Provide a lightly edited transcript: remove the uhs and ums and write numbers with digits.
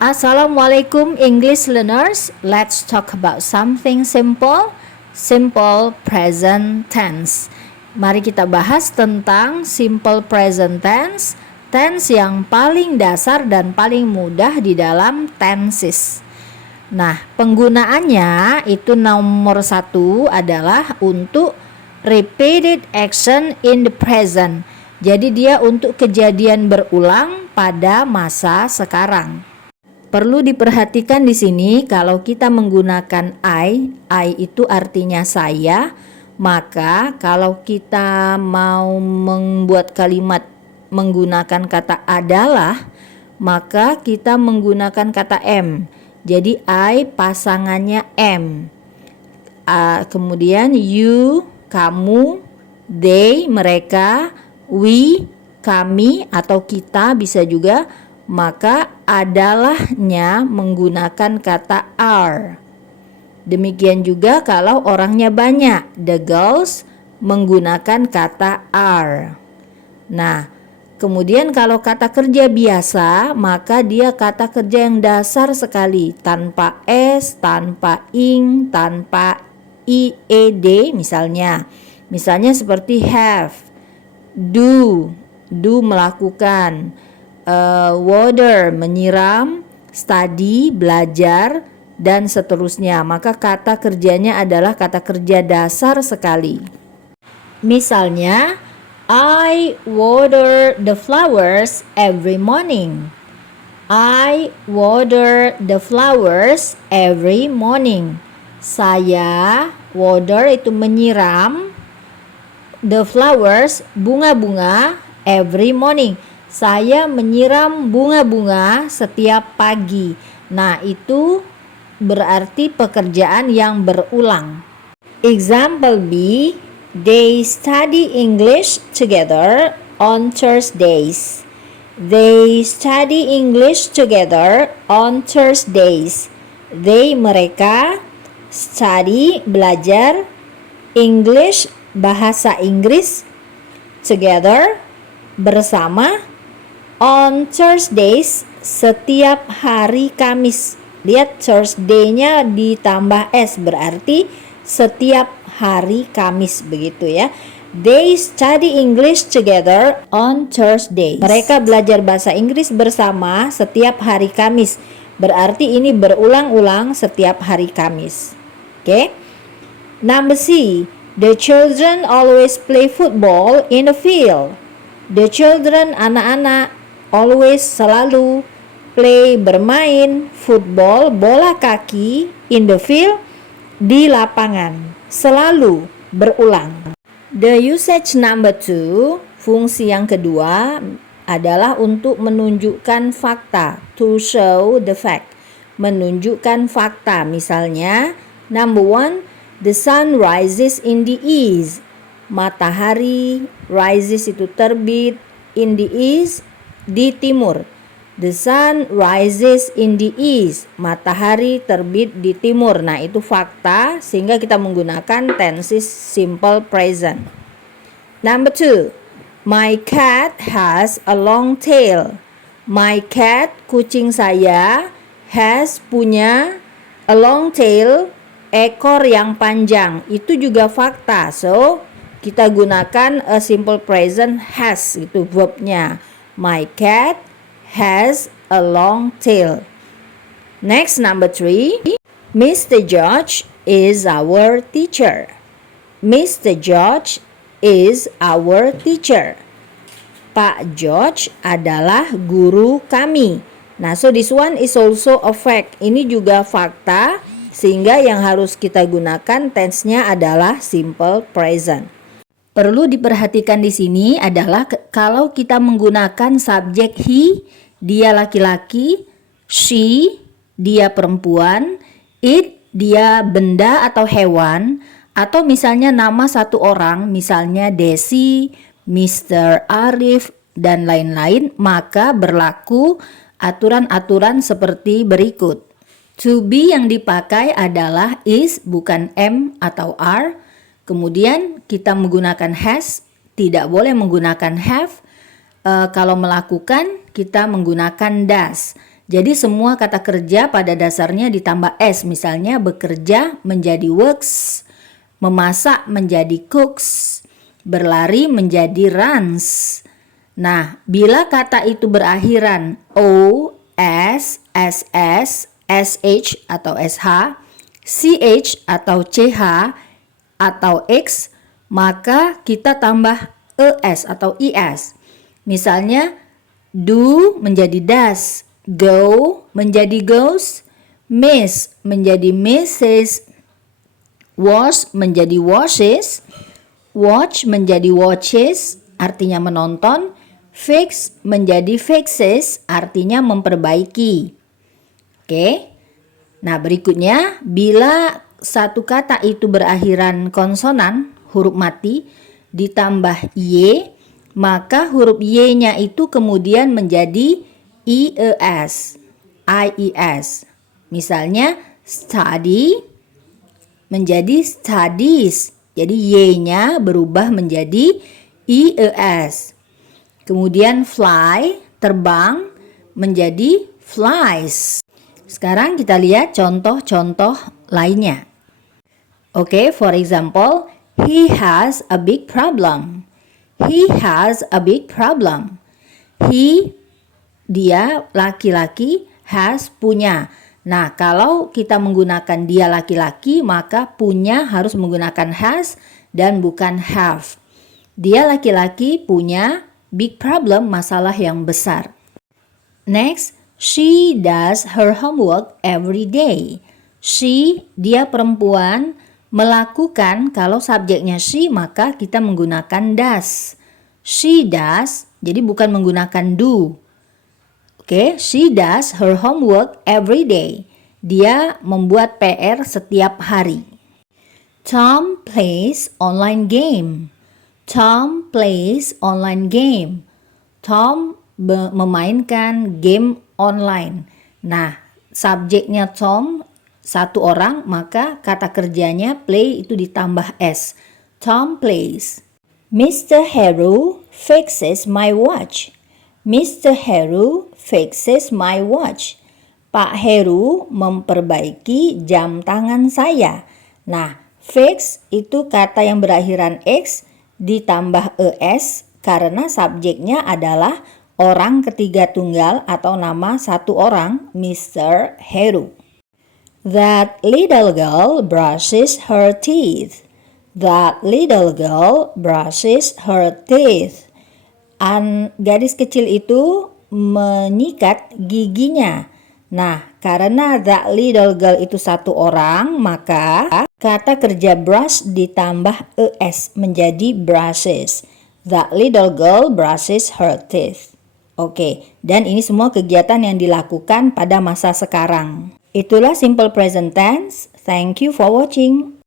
Assalamualaikum English learners. Let's talk about something simple. Simple present tense. Mari kita bahas tentang simple present tense. Tense yang paling dasar dan paling mudah di dalam tenses. Nah, penggunaannya itu nomor 1 adalah untuk repeated action in the present. Jadi dia untuk kejadian berulang pada masa sekarang. Perlu diperhatikan di sini kalau kita menggunakan I itu artinya saya, maka kalau kita mau membuat kalimat menggunakan kata adalah, maka kita menggunakan kata am. Jadi I pasangannya am. Kemudian you, kamu, they, mereka, we, kami atau kita bisa juga. Maka adalahnya menggunakan kata are. Demikian juga kalau orangnya banyak, the girls menggunakan kata are. Nah, kemudian kalau kata kerja biasa, maka dia kata kerja yang dasar sekali, tanpa s, tanpa ing, tanpa ied misalnya. Misalnya seperti have, do melakukan, water menyiram, study belajar, dan seterusnya. Maka kata kerjanya adalah kata kerja dasar sekali. Misalnya, I water the flowers every morning. I water the flowers every morning. Saya water itu menyiram the flowers, bunga-bunga, every morning. Saya menyiram bunga-bunga setiap pagi. Nah, itu berarti pekerjaan yang berulang. Example B, they study English together on Thursdays. They study English together on Thursdays. They, mereka, study, belajar, English, bahasa Inggris, together, bersama, on Thursdays, setiap hari Kamis. Lihat Thursday-nya ditambah S, berarti setiap hari Kamis, begitu ya. They study English together on Thursdays. Mereka belajar bahasa Inggris bersama setiap hari Kamis. Berarti ini berulang-ulang setiap hari Kamis. Oke. Number C, the children always play football in the field. The children, anak-anak, always, selalu, play, bermain, football, bola kaki, in the field, di lapangan, selalu, berulang. The usage number 2, fungsi yang kedua adalah untuk menunjukkan fakta, to show the fact, menunjukkan fakta. Misalnya, number 1, the sun rises in the east. Matahari, rises itu terbit, in the east, di timur. The sun rises in the east. Matahari terbit di timur. Nah, itu fakta, sehingga kita menggunakan tenses simple present. Number 2, my cat has a long tail. My cat, kucing saya, has, punya, a long tail, ekor yang panjang. Itu juga fakta. So, kita gunakan a simple present has, itu verbnya. My cat has a long tail. Next, number 3, Mr. George is our teacher. Mr. George is our teacher. Pak George adalah guru kami. Nah, so this one is also a fact. Ini juga fakta, sehingga yang harus kita gunakan tense-nya adalah simple present. Perlu diperhatikan di sini adalah kalau kita menggunakan subjek he, dia laki-laki, she, dia perempuan, it, dia benda atau hewan, atau misalnya nama satu orang, misalnya Desi, Mr. Arif, dan lain-lain, maka berlaku aturan-aturan seperti berikut. To be yang dipakai adalah is, bukan am atau are. Kemudian kita menggunakan has, tidak boleh menggunakan have. Kalau melakukan, kita menggunakan does. Jadi semua kata kerja pada dasarnya ditambah S. Misalnya bekerja menjadi works, memasak menjadi cooks, berlari menjadi runs. Nah, bila kata itu berakhiran O, S, SS, SH atau SH, CH atau CH atau X, maka kita tambah ES atau IS. Misalnya, do menjadi does, go menjadi goes, miss menjadi misses, wash menjadi washes, watch menjadi watches, artinya menonton, fix menjadi fixes, artinya memperbaiki. Oke. Nah, berikutnya, bila satu kata itu berakhiran konsonan, huruf mati, ditambah Y, maka huruf Y-nya itu kemudian menjadi IES, IES. Misalnya, study menjadi studies. Jadi Y-nya berubah menjadi IES. Kemudian fly, terbang, menjadi flies. Sekarang kita lihat contoh-contoh lainnya. Oke, for example, he has a big problem. He has a big problem. He, dia, laki-laki, has, punya. Nah, kalau kita menggunakan dia laki-laki, maka punya harus menggunakan has dan bukan have. Dia laki-laki punya big problem, masalah yang besar. Next, she does her homework every day. She, dia perempuan, melakukan, kalau subjeknya she maka kita menggunakan does. She does, jadi bukan menggunakan do. Oke, she does her homework every day. Dia membuat PR setiap hari. Tom plays online game. Tom plays online game. Tom memainkan game online. Nah, subjeknya Tom, satu orang, maka kata kerjanya play itu ditambah S. Tom plays. Mr. Heru fixes my watch. Mr. Heru fixes my watch. Pak Heru memperbaiki jam tangan saya. Nah, fix itu kata yang berakhiran X ditambah ES karena subjeknya adalah orang ketiga tunggal atau nama satu orang, Mr. Heru. That little girl brushes her teeth. That little girl brushes her teeth. Gadis kecil itu menyikat giginya. Nah, karena that little girl itu satu orang, maka kata kerja brush ditambah ES menjadi brushes. That little girl brushes her teeth. Oke, dan ini semua kegiatan yang dilakukan pada masa sekarang. Itulah simple present tense. Thank you for watching.